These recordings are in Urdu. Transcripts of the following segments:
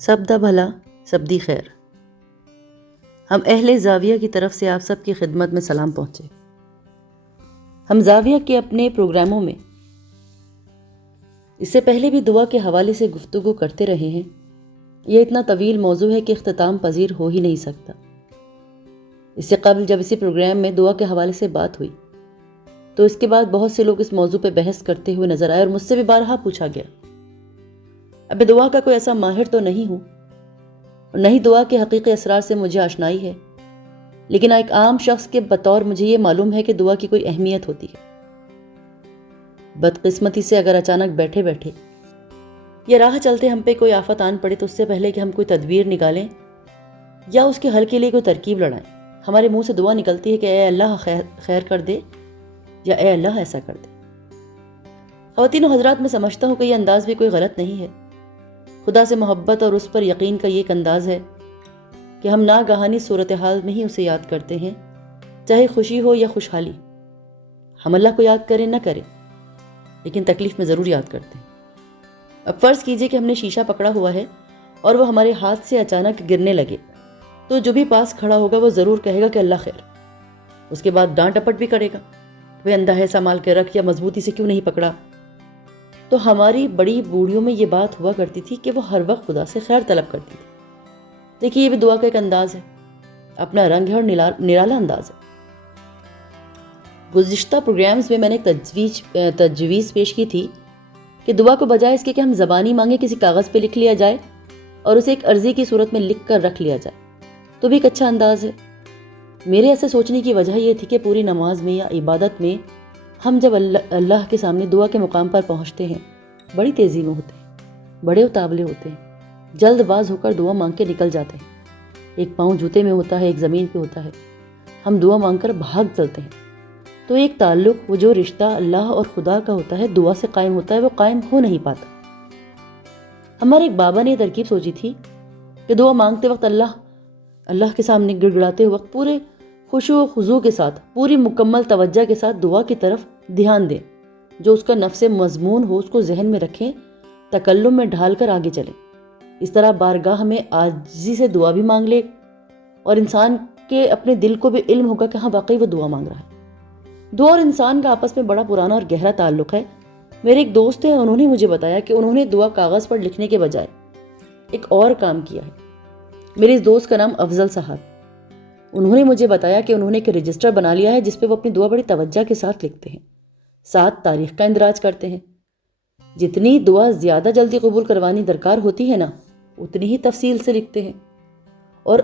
سب دا بھلا سب دی خیر۔ ہم اہل زاویہ کی طرف سے آپ سب کی خدمت میں سلام پہنچے۔ ہم زاویہ کے اپنے پروگراموں میں اس سے پہلے بھی دعا کے حوالے سے گفتگو کرتے رہے ہیں۔ یہ اتنا طویل موضوع ہے کہ اختتام پذیر ہو ہی نہیں سکتا۔ اس سے قبل جب اسی پروگرام میں دعا کے حوالے سے بات ہوئی تو اس کے بعد بہت سے لوگ اس موضوع پہ بحث کرتے ہوئے نظر آئے اور مجھ سے بھی بارہا پوچھا گیا۔ اب دعا کا کوئی ایسا ماہر تو نہیں ہوں اور نہ ہی دعا کے حقیقی اسرار سے مجھے آشنائی ہے، لیکن ایک عام شخص کے بطور مجھے یہ معلوم ہے کہ دعا کی کوئی اہمیت ہوتی ہے۔ بدقسمتی سے اگر اچانک بیٹھے بیٹھے یا راہ چلتے ہم پہ کوئی آفت آن پڑے تو اس سے پہلے کہ ہم کوئی تدبیر نکالیں یا اس کے حل کے لیے کوئی ترکیب لڑائیں، ہمارے منہ سے دعا نکلتی ہے کہ اے اللہ خیر کر دے یا اے اللہ ایسا کر دے۔ خواتین و حضرات، میں سمجھتا ہوں کہ یہ انداز بھی کوئی غلط نہیں ہے۔ خدا سے محبت اور اس پر یقین کا یہ ایک انداز ہے کہ ہم ناگہانی صورتحال میں ہی اسے یاد کرتے ہیں، چاہے خوشی ہو یا خوشحالی۔ ہم اللہ کو یاد کریں نہ کریں، لیکن تکلیف میں ضرور یاد کرتے ہیں۔ اب فرض کیجئے کہ ہم نے شیشہ پکڑا ہوا ہے اور وہ ہمارے ہاتھ سے اچانک گرنے لگے تو جو بھی پاس کھڑا ہوگا وہ ضرور کہے گا کہ اللہ خیر۔ اس کے بعد ڈانٹ ڈپٹ بھی کرے گا، وہ اندھا ہے سنبھال کے رکھ، یا مضبوطی سے کیوں نہیں پکڑا۔ تو ہماری بڑی بوڑھیوں میں یہ بات ہوا کرتی تھی کہ وہ ہر وقت خدا سے خیر طلب کرتی تھی۔ دیکھیے، یہ بھی دعا کا ایک انداز ہے، اپنا رنگ ہے اور نرالا انداز ہے۔ گزشتہ پروگرامز میں نے ایک تجویز پیش کی تھی کہ دعا کو بجائے اس کے کہ ہم زبانی مانگیں، کسی کاغذ پہ لکھ لیا جائے اور اسے ایک عرضی کی صورت میں لکھ کر رکھ لیا جائے تو بھی ایک اچھا انداز ہے۔ میرے ایسے سوچنے کی وجہ یہ تھی کہ پوری نماز میں یا عبادت میں ہم جب اللہ کے سامنے دعا کے مقام پر پہنچتے ہیں بڑی تیزی میں ہوتے ہیں، بڑے اتاولے ہوتے ہیں، جلد باز ہو کر دعا مانگ کے نکل جاتے ہیں۔ ایک پاؤں جوتے میں ہوتا ہے، ایک زمین پہ ہوتا ہے، ہم دعا مانگ کر بھاگ چلتے ہیں۔ تو ایک تعلق، وہ جو رشتہ اللہ اور خدا کا ہوتا ہے، دعا سے قائم ہوتا ہے، وہ قائم ہو نہیں پاتا۔ ہمارے ایک بابا نے یہ ترکیب سوچی تھی کہ دعا مانگتے وقت اللہ کے سامنے گڑ گڑاتے وقت پورے خشوع و خضوع کے ساتھ، پوری مکمل توجہ کے ساتھ دعا کی طرف دھیان دیں، جو اس کا نفس مضمون ہو اس کو ذہن میں رکھیں، تکلم میں ڈھال کر آگے چلیں۔ اس طرح بارگاہ میں عاجزی سے دعا بھی مانگ لے اور انسان کے اپنے دل کو بھی علم ہوگا کہ ہاں واقعی وہ دعا مانگ رہا ہے۔ دعا اور انسان کا آپس میں بڑا پرانا اور گہرا تعلق ہے۔ میرے ایک دوست ہیں، انہوں نے مجھے بتایا کہ انہوں نے دعا کاغذ پر لکھنے کے بجائے ایک اور کام کیا ہے۔ میرے اس دوست کا نام افضل صاحب۔ انہوں نے مجھے بتایا کہ انہوں نے ایک رجسٹر بنا لیا ہے جس پہ وہ اپنی دعا بڑی توجہ کے ساتھ لکھتے ہیں، ساتھ تاریخ کا اندراج کرتے ہیں۔ جتنی دعا زیادہ جلدی قبول کروانی درکار ہوتی ہے نا، اتنی ہی تفصیل سے لکھتے ہیں اور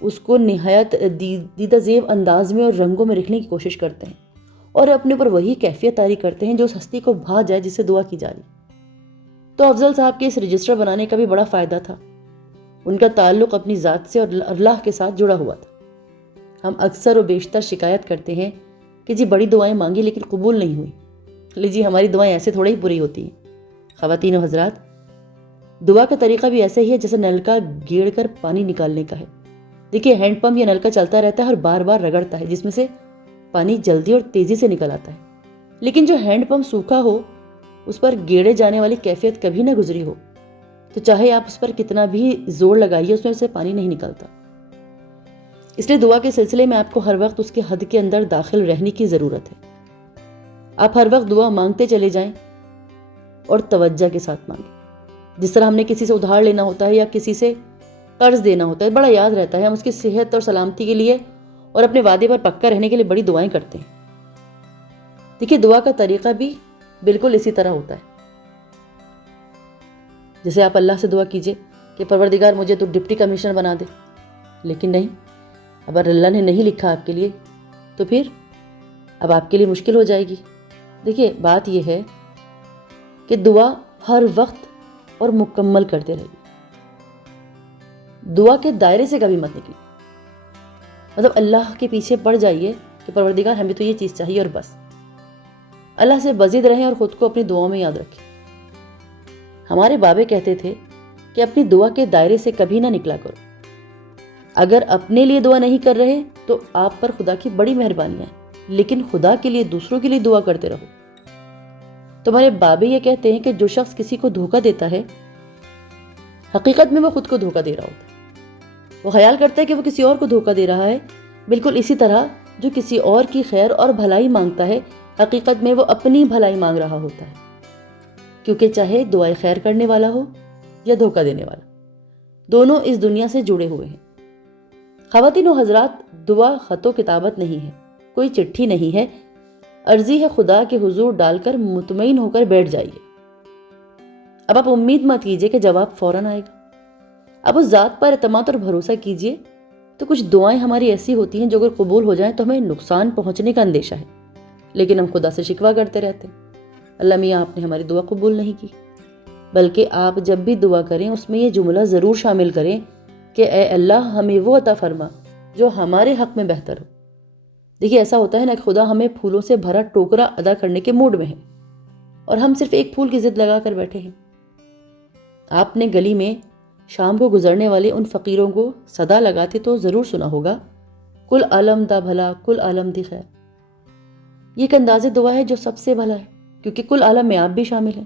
اس کو نہایت دیدہ زیب انداز میں اور رنگوں میں لکھنے کی کوشش کرتے ہیں اور اپنے اوپر وہی کیفیت طاری کرتے ہیں جو اس ہستی کو بھا جائے جس سے دعا کی جا رہی۔ تو افضل صاحب کے اس رجسٹر بنانے کا بھی بڑا فائدہ تھا۔ ان کا تعلق اپنی ذات سے اور اللہ کے ساتھ جڑا ہوا تھا۔ ہم اکثر و بیشتر شکایت کرتے ہیں کہ جی بڑی دعائیں مانگی لیکن قبول نہیں ہوئی۔ لیجیے، ہماری دعائیں ایسے تھوڑی ہی پوری ہوتی ہیں۔ خواتین و حضرات، دعا کا طریقہ بھی ایسا ہی ہے جیسے نلکا گیڑ کر پانی نکالنے کا ہے۔ دیکھیے، ہینڈ پمپ یا نلکا چلتا رہتا ہے اور بار بار رگڑتا ہے، جس میں سے پانی جلدی اور تیزی سے نکل آتا ہے، لیکن جو ہینڈ پمپ سوکھا ہو اس پر گیڑے جانے والی کیفیت کبھی نہ گزری ہو تو چاہے آپ اس پر کتنا بھی زور لگائیے اس میں سے پانی نہیں نکلتا۔ اس لیے دعا کے سلسلے میں آپ کو ہر وقت اس کے حد کے اندر داخل رہنے کی ضرورت ہے۔ آپ ہر وقت دعا مانگتے چلے جائیں اور توجہ کے ساتھ مانگیں۔ جس طرح ہم نے کسی سے ادھار لینا ہوتا ہے یا کسی سے قرض دینا ہوتا ہے، بڑا یاد رہتا ہے، ہم اس کی صحت اور سلامتی کے لیے اور اپنے وعدے پر پکا رہنے کے لیے بڑی دعائیں کرتے ہیں۔ دیکھیے، دعا کا طریقہ بھی بالکل اسی طرح ہوتا ہے۔ جیسے آپ اللہ سے دعا کیجئے کہ پروردگار مجھے تو ڈپٹی کمشنر بنا دے، لیکن نہیں، اگر اللہ نے نہیں لکھا آپ کے لیے تو پھر اب آپ کے لیے مشکل ہو جائے گی۔ دیکھیے، بات یہ ہے کہ دعا ہر وقت اور مکمل کرتے رہیے۔ دعا کے دائرے سے کبھی مت نکلیے، مطلب اللہ کے پیچھے پڑ جائیے کہ پروردگار ہمیں تو یہ چیز چاہیے اور بس۔ اللہ سے بزد رہیں اور خود کو اپنی دعاؤں میں یاد رکھیں۔ ہمارے بابے کہتے تھے کہ اپنی دعا کے دائرے سے کبھی نہ نکلا کرو۔ اگر اپنے لیے دعا نہیں کر رہے تو آپ پر خدا کی بڑی مہربانیاں ہیں، لیکن خدا کے لیے، دوسروں کے لیے دعا کرتے رہو۔ تمہارے بابے یہ کہتے ہیں کہ جو شخص کسی کو دھوکہ دیتا ہے حقیقت میں وہ خود کو دھوکہ دے رہا ہوتا ہے۔ وہ خیال کرتا ہے کہ وہ کسی اور کو دھوکہ دے رہا ہے، بالکل اسی طرح جو کسی اور کی خیر اور بھلائی مانگتا ہے، حقیقت میں وہ اپنی بھلائی مانگ رہا ہوتا ہے، کیونکہ چاہے دعائے خیر کرنے والا ہو یا دھوکہ دینے والا، دونوں اس دنیا سے جڑے ہوئے ہیں۔ خواتین و حضرات، دعا خط و کتابت نہیں ہے، کوئی چٹھی نہیں ہے، عرضی ہے خدا کے حضور ڈال کر مطمئن ہو کر بیٹھ جائیے۔ اب آپ امید مت کیجئے کہ جواب فوراً آئے گا، اب اس ذات پر اعتماد اور بھروسہ کیجئے۔ تو کچھ دعائیں ہماری ایسی ہوتی ہیں جو اگر قبول ہو جائیں تو ہمیں نقصان پہنچنے کا اندیشہ ہے، لیکن ہم خدا سے شکوہ کرتے رہتے ہیں، اللہ میاں آپ نے ہماری دعا قبول نہیں کی۔ بلکہ آپ جب بھی دعا کریں اس میں یہ جملہ ضرور شامل کریں کہ اے اللہ ہمیں وہ عطا فرما جو ہمارے حق میں بہتر ہو۔ دیکھیے ایسا ہوتا ہے نا کہ خدا ہمیں پھولوں سے بھرا ٹوکرا ادا کرنے کے موڈ میں ہے اور ہم صرف ایک پھول کی ضد لگا کر بیٹھے ہیں۔ آپ نے گلی میں شام کو گزرنے والے ان فقیروں کو صدا لگاتے تو ضرور سنا ہوگا، کل عالم دا بھلا، کل عالم دی خیر۔ یہ ایک انداز دعا ہے جو سب سے بھلا ہے، کیونکہ کل عالم میں آپ بھی شامل ہیں۔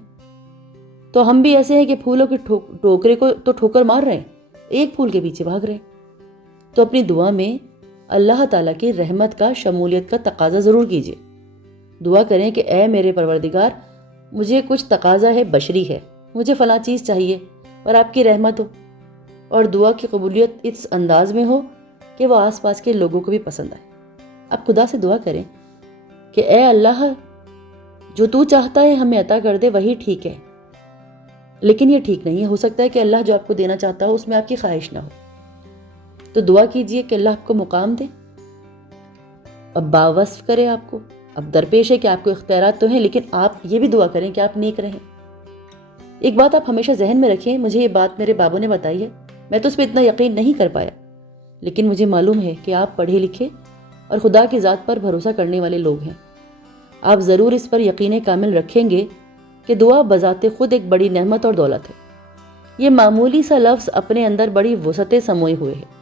تو ہم بھی ایسے ہیں کہ پھولوں کے ٹوکرے کو تو ٹھوکر مار رہے ہیں، ایک پھول کے پیچھے بھاگ رہے ہیں۔ تو اپنی دعا میں اللہ تعالیٰ کی رحمت کا، شمولیت کا تقاضا ضرور کیجیے۔ دعا کریں کہ اے میرے پروردگار، مجھے کچھ تقاضا ہے، بشری ہے، مجھے فلاں چیز چاہیے اور آپ کی رحمت ہو، اور دعا کی قبولیت اس انداز میں ہو کہ وہ آس پاس کے لوگوں کو بھی پسند آئے۔ آپ خدا سے دعا کریں کہ اے اللہ، جو تو چاہتا ہے ہمیں عطا کر دے، وہی ٹھیک ہے، لیکن یہ ٹھیک نہیں ہے، ہو سکتا ہے کہ اللہ جو آپ کو دینا چاہتا ہو اس میں آپ کی خواہش نہ ہو۔ تو دعا کیجئے کہ اللہ آپ کو مقام دے، اب باوصف کرے آپ کو، اب درپیش ہے کہ آپ کو اختیارات تو ہیں، لیکن آپ یہ بھی دعا کریں کہ آپ نیک رہیں۔ ایک بات آپ ہمیشہ ذہن میں رکھیں، مجھے یہ بات میرے بابوں نے بتائی ہے، میں تو اس پہ اتنا یقین نہیں کر پایا، لیکن مجھے معلوم ہے کہ آپ پڑھے لکھے اور خدا کی ذات پر بھروسہ کرنے والے لوگ ہیں۔ آپ ضرور اس پر یقین کامل رکھیں گے کہ دعا بذات خود ایک بڑی نعمت اور دولت ہے۔ یہ معمولی سا لفظ اپنے اندر بڑی وسعتیں سموئے ہوئے ہے۔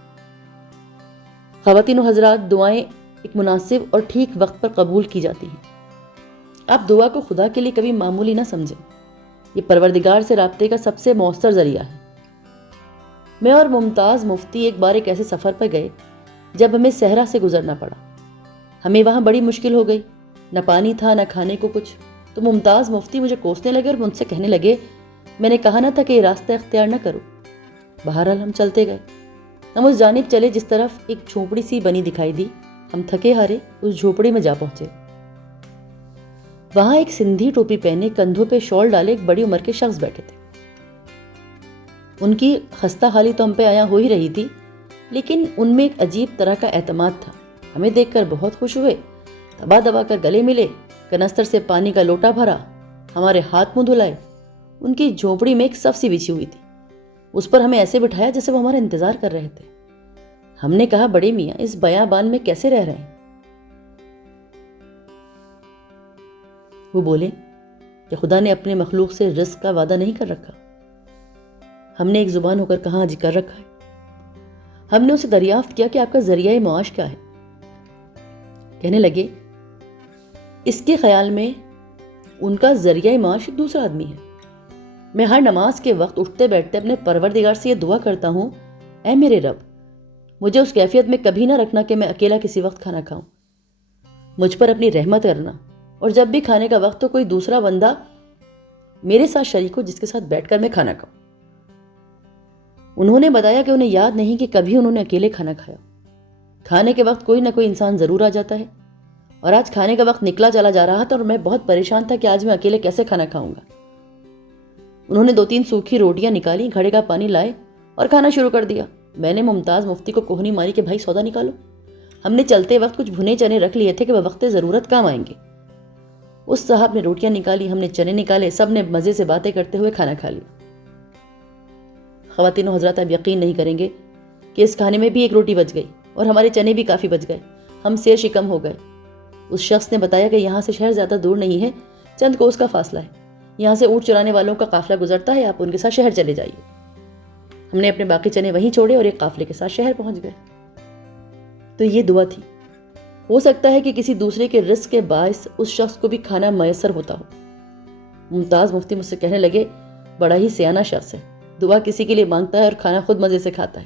خواتین و حضرات، دعائیں ایک مناسب اور ٹھیک وقت پر قبول کی جاتی ہیں۔ آپ دعا کو خدا کے لیے کبھی معمولی نہ سمجھیں، یہ پروردگار سے رابطے کا سب سے مؤثر ذریعہ ہے۔ میں اور ممتاز مفتی ایک بار ایک ایسے سفر پر گئے جب ہمیں صحرا سے گزرنا پڑا۔ ہمیں وہاں بڑی مشکل ہو گئی، نہ پانی تھا نہ کھانے کو کچھ۔ تو ممتاز مفتی مجھے کوسنے لگے اور مجھ سے کہنے لگے، میں نے کہا نہ تھا کہ یہ راستہ اختیار نہ کرو۔ بہرحال ہم چلتے گئے، ہم اس جانب چلے جس طرف ایک جھونپڑی سی بنی دکھائی دی۔ ہم تھکے ہارے اس جھونپڑی میں جا پہنچے۔ وہاں ایک سندھی ٹوپی پہنے، کندھوں پہ شال ڈالے ایک بڑی عمر کے شخص بیٹھے تھے۔ ان کی خستہ حالی تو ہم پہ آیا ہو ہی رہی تھی، لیکن ان میں ایک عجیب طرح کا اعتماد تھا۔ ہمیں دیکھ کر بہت خوش ہوئے، دبا دبا کر گلے ملے، کنستر سے پانی کا لوٹا بھرا، ہمارے ہاتھ منہ دھلائے۔ ان کی جھونپڑی میں ایک صف سی بچھی ہوئی تھی، اس پر ہمیں ایسے بٹھایا جیسے وہ ہمارا انتظار کر رہے تھے۔ ہم نے کہا، بڑے میاں اس بیابان میں کیسے رہ رہے ہیں؟ وہ بولے کہ خدا نے اپنے مخلوق سے رزق کا وعدہ نہیں کر رکھا؟ ہم نے ایک زبان ہو کر کہا، جی کر رکھا ہے۔ ہم نے اسے دریافت کیا کہ آپ کا ذریعہ معاش کیا ہے؟ کہنے لگے، اس کے خیال میں ان کا ذریعہ معاش ایک دوسرا آدمی ہے۔ میں ہر نماز کے وقت اٹھتے بیٹھتے اپنے پروردگار سے یہ دعا کرتا ہوں، اے میرے رب، مجھے اس کیفیت میں کبھی نہ رکھنا کہ میں اکیلا کسی وقت کھانا کھاؤں، مجھ پر اپنی رحمت کرنا، اور جب بھی کھانے کا وقت تو کوئی دوسرا بندہ میرے ساتھ شریک ہو جس کے ساتھ بیٹھ کر میں کھانا کھاؤں۔ انہوں نے بتایا کہ انہیں یاد نہیں کہ کبھی انہوں نے اکیلے کھانا کھایا۔ کھانے کے وقت کوئی نہ کوئی انسان ضرور آ جاتا ہے، اور آج کھانے کا وقت نکلا چلا جا رہا تھا اور میں بہت پریشان تھا کہ آج میں اکیلے کیسے کھانا کھاؤں گا۔ انہوں نے 2-3 سوکھی روٹیاں نکالی، گھڑے کا پانی لائے اور کھانا شروع کر دیا۔ میں نے ممتاز مفتی کو کوہنی ماری کہ بھائی سودا نکالو، ہم نے چلتے وقت کچھ بھنے چنے رکھ لیے تھے کہ بوقت ضرورت کام آئیں گے۔ اس صاحب نے روٹیاں نکالی، ہم نے چنے نکالے، سب نے مزے سے باتیں کرتے ہوئے کھانا کھا لیا۔ خواتین و حضرات، آپ یقین نہیں کریں گے کہ اس کھانے میں بھی ایک روٹی بچ گئی اور ہمارے چنے بھی کافی بچ گئے، ہم سیر شکم ہو گئے۔ اس شخص نے بتایا کہ یہاں سے شہر زیادہ دور نہیں ہے، چند کوس کا فاصلہ ہے، یہاں سے اونٹ چرانے والوں کا قافلہ گزرتا ہے، آپ ان کے ساتھ شہر چلے جائیے۔ ہم نے اپنے باقی چنے وہیں چھوڑے اور ایک قافلے کے ساتھ شہر پہنچ گئے۔ تو یہ دعا تھی۔ ہو سکتا ہے کہ کسی دوسرے کے رزق کے باعث اس شخص کو بھی کھانا میسر ہوتا ہو۔ ممتاز مفتی مجھ سے کہنے لگے، بڑا ہی سیانہ شخص ہے، دعا کسی کے لیے مانگتا ہے اور کھانا خود مزے سے کھاتا ہے،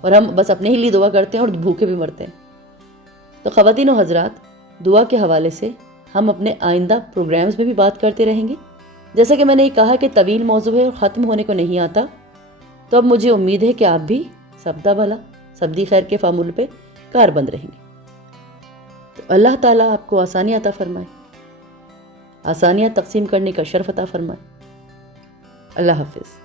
اور ہم بس اپنے ہی لیے دعا کرتے ہیں اور بھوکے بھی مرتے ہیں۔ تو خواتین و حضرات، دعا کے حوالے سے ہم اپنے آئندہ پروگرامز میں بھی بات کرتے رہیں گے۔ جیسا کہ میں نے کہا کہ طویل موضوع ہے اور ختم ہونے کو نہیں آتا، تو اب مجھے امید ہے کہ آپ بھی سبدہ بھلا سبدی خیر کے فارمولے پہ کاربند رہیں گے۔ تو اللہ تعالیٰ آپ کو آسانیاں عطا فرمائے، آسانیاں تقسیم کرنے کا شرف عطا فرمائے۔ اللہ حافظ۔